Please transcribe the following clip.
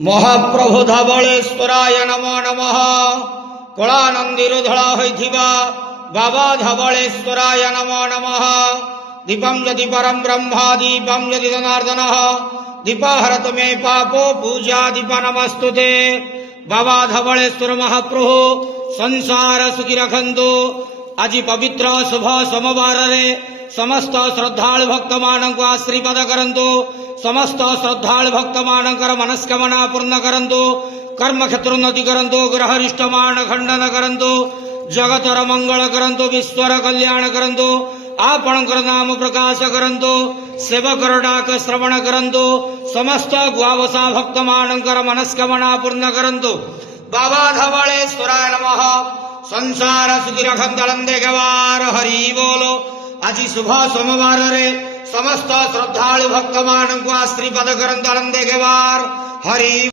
महाप्रभु धवलेश्वराय नमो नमः। कलानंदीर धड़ा होइथिबा बाबा धवलेश्वराय नमो नमः। दीपम यदि परम ब्रह्मा दीपम यदि जनार्दन दीपहरत मे पापो पूजा दीप नमस्तुते। बाबा धवलेश्वर महाप्रभु संसार सुखी रखंतु। आज पवित्र शुभ सोमवार रे समस्त श्रद्धालु भक्त मानक आशीर्वाद करंतु। समस्त श्रद्धालु भक्त मानकर मनस्कामना पूर्ण करंतु। कर्म क्षेत्र उन्नति करंतु। ग्रहरिष्ट मान खंडन करंतु। जगतर मंगल करंतु। विश्वर कल्याण करंतु। आपणकर नाम प्रकाश करंतु। सेवकर डाक श्रवण करंतु। समस्त ग्वावसा भक्त मानकर मनस्कामना पूर्ण करंतु। बाबा धवलेश्वराय नमः। संसार सुखी रखंतलंदे गवार हरि बोलो। आज शुभ सोमवार रे समस्त श्रद्धालु भक्त मानक आशीर्वाद करंतलंदे गवार हरि।